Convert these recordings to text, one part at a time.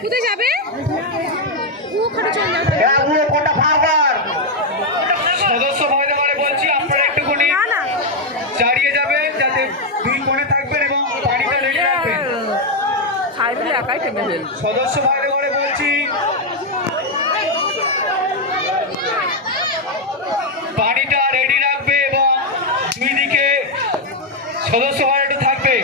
কোথায় যাবে? সদস্য ভাইদের বলছি আপনারা একটুখানি দাঁড়িয়ে যাবেন যাতে দুই কোণে থাকবেন এবং পানিটা রেডি রাখবেন। সদস্য ভাইদের বলছি পানিটা রেডি রাখবে এবং দুই দিকে সদস্য ভাই একটু থাকবে।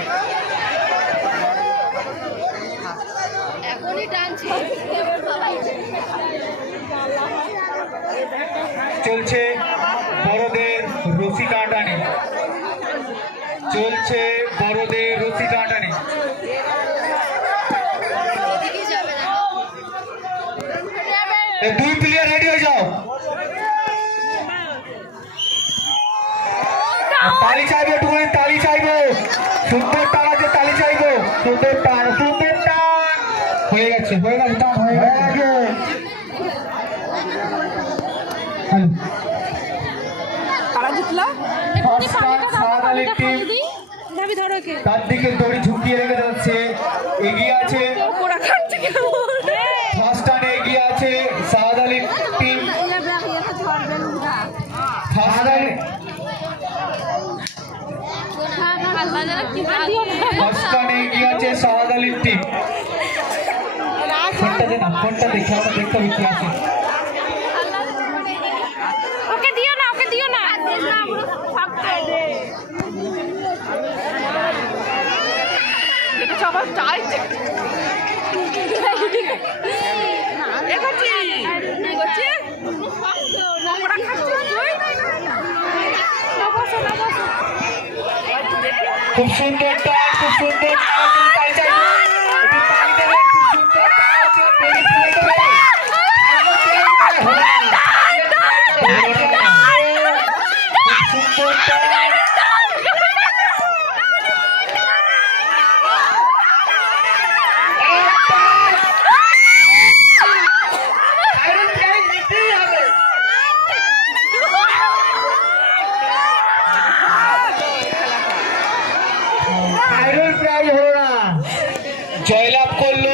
চলছে বড়দের রশি টানাটানি, চলছে বড়দের রশি টানাটানি। দুই প্লেয়ার রেডি হয়ে যাও। তালি চাইবো, একটুখানি তালি চাইবো। সুন্দর টান আছে, তালি চাইবো। সুন্দর টান, সুন্দর টান। হয়ে গেছে, হয়ে গেছে, টান হয়ে গেছে। তার দিকে দড়ি ঝুঁকিয়ে রেখে যাচ্ছে, এগিয়ে আছে ফার্স্ট টানে, এগিয়ে আছে সাহাদ আলীর টিম। ফার্স্ট টানে এগিয়ে আছে সাহাদ আলীর টিম। ফোনটা দে না, ফোনটা দেখে আমরা দেখতে হবে কি আছে। ওকে দিও না, ওকে দিও না। এটা সবার চাইছে। খুব সুন্দর টান, খুব সুন্দর টান। তালি চাইবো, একটু তালি দেবেন। খুব সুন্দর টান আছে, তৈরি করে দেবে। খুব সুন্দর টান। জয়লাভ করলো